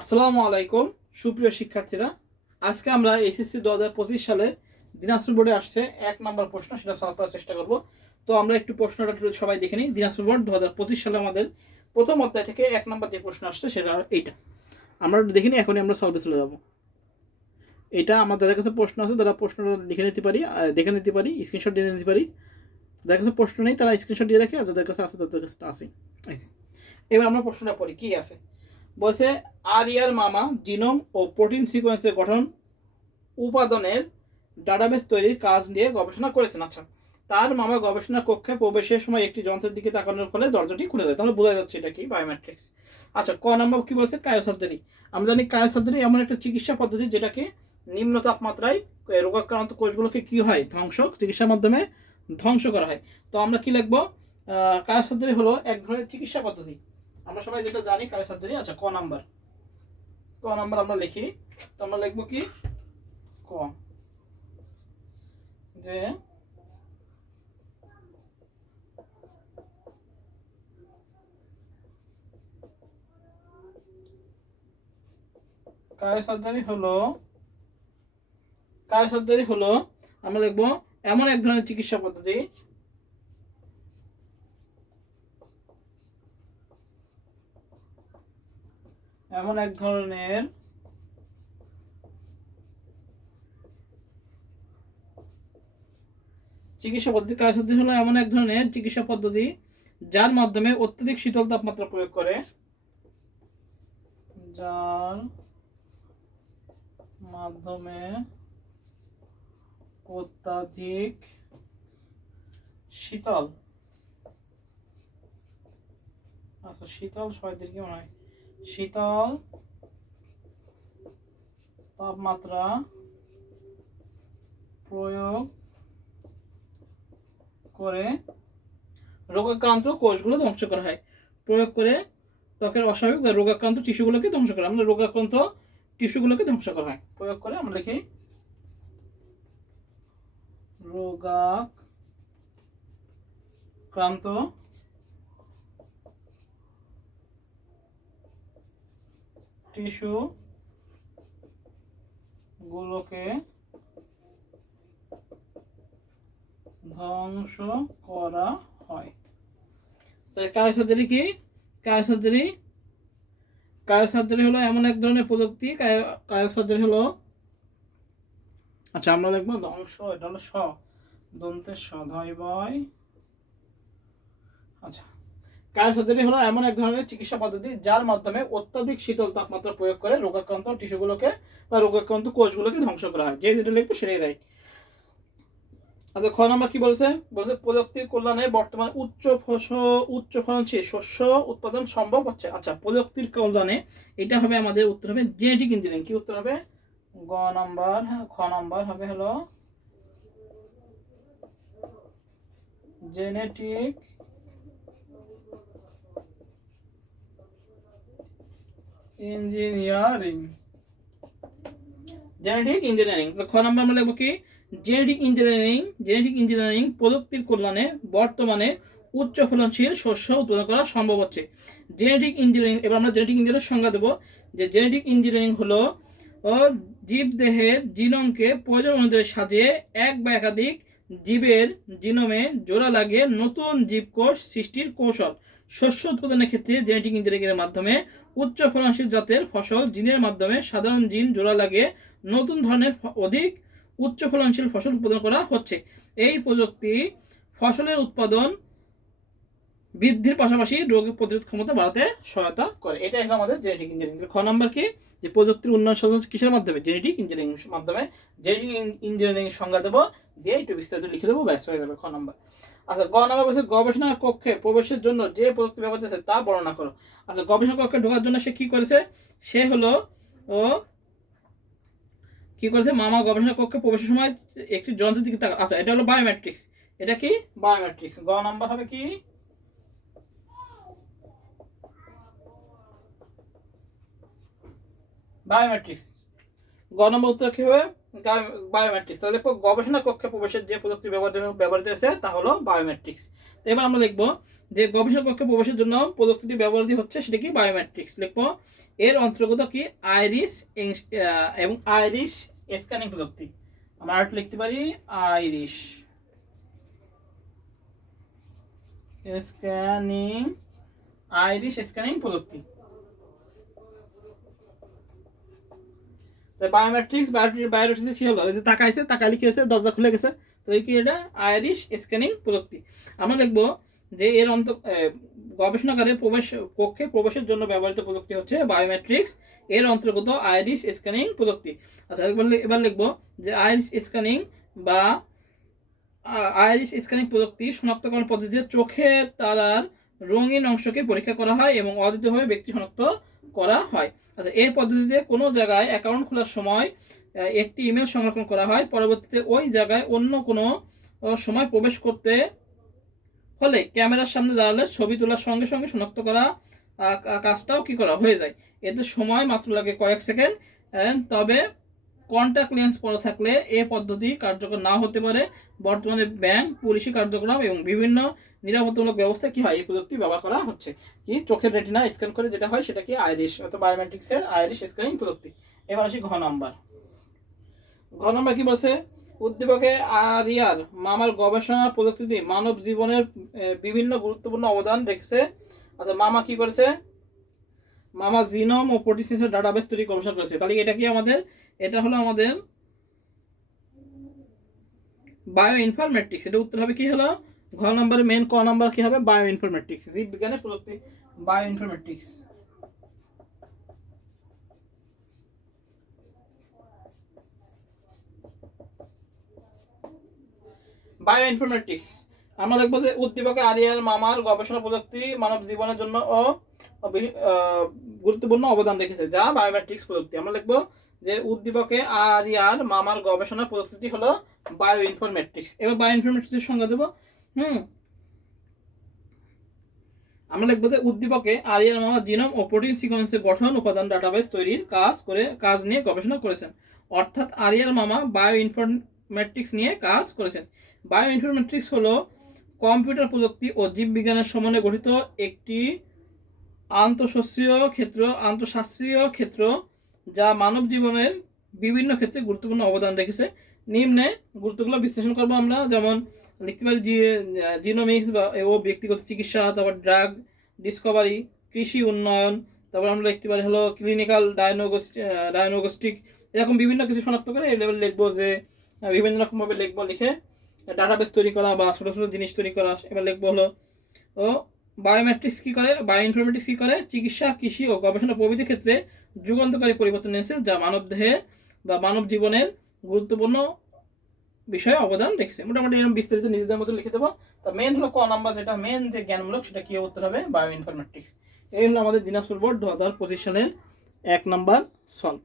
আসসালামু আলাইকুম সুপ্রিয় শিক্ষার্থীরা, আজকে আমরা এসএসসি 2025 সালে দিনাজপুর বোর্ডে আসছে 1 নম্বর প্রশ্ন, সেটা সলভ করার চেষ্টা করব। তো আমরা একটু প্রশ্নটা সবাই দেখে নিই। দিনাজপুর বোর্ড 2025 সালে আমাদের প্রথম অধ্যায় থেকে 1 নম্বর যে প্রশ্ন আসছে সেটা এইটা আমরা দেখে নিই। এখনই আমরা সলভে চলে যাব। এটা আমার যাদের কাছে প্রশ্ন আছে তারা প্রশ্নটা লিখে নিতে পারি, দেখে নিতে পারি, স্ক্রিনশট দিয়ে নিতে পারি। যাদের কাছে প্রশ্ন নেই তারা স্ক্রিনশট দিয়ে রাখে, আর যাদের কাছে আছে তাদের কাছে আছে। এবার আমরা প্রশ্নটা পড়ি, কি আছে। বলছে আরিয়ার মামা জিনোম ও প্রোটিন সিকোয়েন্সের গঠন উপাদানের ডাটাবেস তৈরির কাজ নিয়ে গবেষণা করেছেন। আচ্ছা, তার মামা গবেষণা কক্ষে প্রবেশের সময় একটি যন্ত্রের দিকে তাকানোর ফলে দরজাটি খুলে যায়, তাহলে বোঝা যাচ্ছে এটা কি বায়োমেট্রিক্স। আচ্ছা, ক নম্বর কি বলছে, ক্রায়োসার্জারি। আমরা জানি ক্রায়োসার্জারি এমন একটা চিকিৎসা পদ্ধতি যেটাকে নিম্ন তাপমাত্রায় রোগাক্রান্ত কোষগুলোকে কি হয় চিকিৎসার মাধ্যমে ধ্বংস করা হয়। তো আমরা কি লিখবো, ক্রায়োসার্জারি হলো এক ধরনের চিকিৎসা পদ্ধতি, আমরা সবাই যেটা জানি ক্রায়োসার্জারি। আচ্ছা, ক নাম্বার আমরা লিখি। তো আমরা লিখবো কি, ক, যে ক্রায়োসার্জারি হলো আমরা লিখবো এমন এক ধরনের চিকিৎসা পদ্ধতি ক্রায়োসার্জারি হলো এমন এক ধরনের চিকিৎসা পদ্ধতি যার মাধ্যমে অত্যধিক শীতল তাপমাত্রা প্রয়োগ করে অত্যাধিক শীতল শীতল তাপমাত্রা প্রয়োগ করে রোগাক্রান্ত কোষগুলো ধ্বংস করা হয়। প্রয়োগ করে ত্বকের অস্বাভাবিক বা রোগাক্রান্ত টিস্যুগুলোকে ধ্বংস করা, আমরা রোগাক্রান্ত টিস্যুগুলোকে ধ্বংস করা হয়। প্রয়োগ করে আমরা লিখি রোগাক্রান্ত টিস্যুগুলোকে ধ্বংস করা হয়। তাই ক্রায়োসার্জারি কি, ক্রায়োসার্জারি হলো এমন এক ধরনের প্রযুক্তি। ক্রায়োসার্জারি হলো, আচ্ছা আমরা লিখবো ধ্বংস, এটা হলো স দন্তের স ধয় বয়। আচ্ছা, ক্রায়োসার্জারি হলো এমন এক ধরনের চিকিৎসা পদ্ধতি যার মাধ্যমে অত্যাধিক শীতল তাপমাত্রা প্রয়োগ করে রোগাক্রান্ত টিস্যুগুলোকে বা রোগাক্রান্ত কোষগুলোকে ধ্বংস করা হয়। যে যেটা লিখবো সেটাই রাইট। আচ্ছা, খ নম্বর কি বলছে, প্রযুক্তির কল্যাণে বর্তমান উচ্চ ফলনশীল শস্য উৎপাদন সম্ভব হচ্ছে। আচ্ছা, প্রযুক্তির কল্যাণে এটা হবে আমাদের উত্তর হবে জেনেটিক ইঞ্জিনিয়ারিং। কি উত্তর হবে, গ নম্বর। খ নম্বর হবে হলো জেনেটিক ইঞ্জিনিয়ারিং। খ নম্বর আমরা লিখবো কি, জেনেটিক ইঞ্জিনিয়ারিং প্রযুক্তির কল্যাণে বর্তমানে উচ্চ ফলনশীল শস্য উৎপাদন করা সম্ভব হচ্ছে। জেনেটিক ইঞ্জিনিয়ারিং, এবার আমরা জেনেটিক ইঞ্জিনিয়ারিং সংজ্ঞা দেবো যে জেনেটিক ইঞ্জিনিয়ারিং হলো জীবদেহের জিনোমকে প্রয়োজন অনুযায়ী সাজিয়ে এক বা একাধিক জীবের জিনোমে জোড়া লাগিয়ে নতুন জীবকোষ সৃষ্টির কৌশল। শস্য উৎপাদনের ক্ষেত্রে জেনেটিক ইঞ্জিনিয়ারিংয়ের মাধ্যমে উচ্চ ফলনশীল জাতের ফসল জিনের মাধ্যমে সাধারণ জিন জোড়া লাগিয়ে নতুন ধরনের অধিক উচ্চ ফলনশীল ফসল উৎপাদন করা হচ্ছে। এই প্রযুক্তি ফসলের উৎপাদন বৃদ্ধির পাশাপাশি রোগ প্রতিরোধ ক্ষমতা বাড়াতে সহায়তা করে। এটাই হলো আমাদের জেনেটিক ইঞ্জিনিয়ারিং। খ নম্বর কি, যে প্রযুক্তির উন্নয়ন সাধন কিসের মাধ্যমে, জেনেটিক ইঞ্জিনিয়ারিং মাধ্যমে। জেনেটিক ইঞ্জিনিয়ারিং সংজ্ঞা দেবো, দিয়ে একটু বিস্তারিত লিখে দেবো, ব্যাস হয়ে যাবে খ নম্বর। আচ্ছা, গ নম্বর বলছে গবেষণা কক্ষে প্রবেশের জন্য যে প্রযুক্তি ব্যবহার করেছে তা বর্ণনা করো। আচ্ছা, গবেষণা কক্ষে ঢোকার জন্য সে কি করেছে, সে হলো কি করেছে, মামা গবেষণা কক্ষে প্রবেশের সময় একটি যন্ত্রের দিকে তাকা। আচ্ছা, এটা হলো বায়োমেট্রিক্স। এটা কি বায়োমেট্রিক্স। গ নম্বর হবে কি, বায়োমেট্রিক্স। গ নম্বর উত্তর কি হবে, বায়োমেট্রিক্স। তাহলে দেখো গবেষণা কক্ষে প্রবেশের যে প্রযুক্তি ব্যবহৃত হয়েছে তা হলো বায়োমেট্রিক্স। তো এবার আমরা লিখবো যে গবেষণা কক্ষে প্রবেশের জন্য প্রযুক্তিটি ব্যবহৃত হচ্ছে সেটা কি বায়োমেট্রিক্স লিখবো। এর অন্তর্গত কি আইরিস এবং আইরিস স্ক্যানিং প্রযুক্তি। আমরা আর লিখতে পারি আইরিস স্ক্যানিং প্রযুক্তি। বায়োমেট্রিক্স বায়োমেট্রিক্স কি হলো, যে তাকাইলে কি হয়েছে, দরজা খুলে গেছে, তো কি এটা আইরিশ স্ক্যানিং প্রযুক্তি। আমরা লিখবো যে এর গবেষণাগারে কক্ষে প্রবেশের জন্য ব্যবহৃত প্রযুক্তি হচ্ছে বায়োমেট্রিক্স, এর অন্তর্গত আইরিশ স্ক্যানিং প্রযুক্তি। আচ্ছা এবার লিখবো যে আইরিশ স্ক্যানিং বা আইরিশ স্ক্যানিং প্রযুক্তি শনাক্তকরণ পদ্ধতিতে চোখের তারার রঙিন অংশকে পরীক্ষা করা হয় এবং অদ্বিতীয়ভাবে ব্যক্তি শনাক্ত করা হয়। আচ্ছা এই পদ্ধতিতে কোনো জায়গায় অ্যাকাউন্ট খোলার সময় একটি ইমেল সংরক্ষণ করা হয়, পরবর্তীতে ওই জায়গায় অন্য কোনো সময় প্রবেশ করতে হলে ক্যামেরার সামনে দাঁড়ালে ছবি তোলার সঙ্গে সঙ্গে শনাক্ত করা কাজটাও কি করা হয়ে যায়। এতে সময় মাত্র লাগে কয়েক সেকেন্ড। তবে কন্ট্যাক্ট লেন্স পরা থাকলে এ পদ্ধতি কার্যকর না হতে পারে। বর্তমানে ব্যাংক, পুলিশি কার্যক্রম এবং বিভিন্ন নিরাপত্তামূলক ব্যবস্থায় কি হয় এই প্রযুক্তি ব্যবহার করা হচ্ছে। কি চোখের রেটিনা স্ক্যান করে যেটা হয় সেটা কি আইরিশ অথবা বায়োমেট্রিক্সের আইরিশ স্ক্যানিং প্রযুক্তি। এবার আসি ঘ নাম্বার কি বলছে, উদ্দীপকে আরিয়ার মামার গবেষণা প্রযুক্তি মানব জীবনের বিভিন্ন গুরুত্বপূর্ণ অবদান রেখেছে। আচ্ছা মামা কি করেছে, মামা জিনোম ও প্রোটিন ডাটাবেস তৈরি গবেষণা করেছে। তাহলে এটা কি আমাদের, এটা হলো আমাদের বায়ো ইনফরমেটিক্স। এটা উত্তর হবে কি হলো ঘ নম্বরে, মেন ক নাম্বার কি হবে বায়ো ইনফরমেটিক্স, জীব বিজ্ঞানের প্রযুক্তি বায়ো ইনফরমেটিক্স। বায়ো ইনফরমেটিক্স আমরা দেখবো যে উদ্দীপকে আরিয়ার মামার গবেষণা প্রযুক্তি মানব জীবনের জন্য গুরুত্বপূর্ণ অবদান রেখেছে, যা বায়োমেট্রিক্স প্রযুক্তি। আমরা লিখবো যে উদ্দীপকে আরিয়ার মামার গবেষণা প্রযুক্তি হলো বায়ো ইনফরমেটিক্স। এবার বায়ো ইনফরমেটিক্সের সংজ্ঞা দেবো। আমরা লিখবো যে উদ্দীপকে আরিয়ার মামা জিনোম ও প্রোটিন সিকোয়েন্সের গঠন উপাদান ডাটাবেস তৈরির কাজ নিয়ে গবেষণা করেছেন। অর্থাৎ আরিয়ার মামা বায়ো ইনফরমেটিক্স নিয়ে কাজ করেছেন। বায়ো ইনফরমেটিক্স হলো কম্পিউটার প্রযুক্তি ও জীববিজ্ঞানের সমন্বয়ে গঠিত একটি আন্তঃশাস্ত্রীয় ক্ষেত্র যা মানব জীবনের বিভিন্ন ক্ষেত্রে গুরুত্বপূর্ণ অবদান রেখেছে। নিম্নে গুরুত্বগুলো বিশ্লেষণ করবো আমরা, যেমন লিখতে পারি জিনোমিক্স ও ব্যক্তিগত চিকিৎসা, তারপর ড্রাগ ডিসকভারি, কৃষি উন্নয়ন, তারপর আমরা লিখতে পারি হলো ক্লিনিক্যাল ডায়াগনস্টিক, এরকম বিভিন্ন কিছু শনাক্ত করে এই লেভেল লিখবো, যে বিভিন্ন রকমভাবে লিখবো, লিখে ডাটাবেস তৈরি করা বা ছোটো ছোটো জিনিস তৈরি করা। এবার লিখবো হলো ও বায়োমেট্রিক্স কী করে, বায়ো ইনফরমেটিক্স কী করে, চিকিৎসা, কৃষি ও গবেষণা প্রভৃতি ক্ষেত্রে যুগান্তকারী পরিবর্তন এনেছে, যা মানবদেহে বা মানব জীবনের গুরুত্বপূর্ণ বিষয়ে অবদান রেখেছে। মোটামুটি এরকম বিস্তারিত নিজেদের মতো লিখে দেবো। তা মেন হলো ক নাম্বার, যেটা মেন যে জ্ঞানমূলক, সেটা কি উত্তর হবে বায়ো ইনফরমেটিক্স। এই হলো আমাদের দিনাজপুর বোর্ড 2025 সালের 1 নাম্বার সলভ।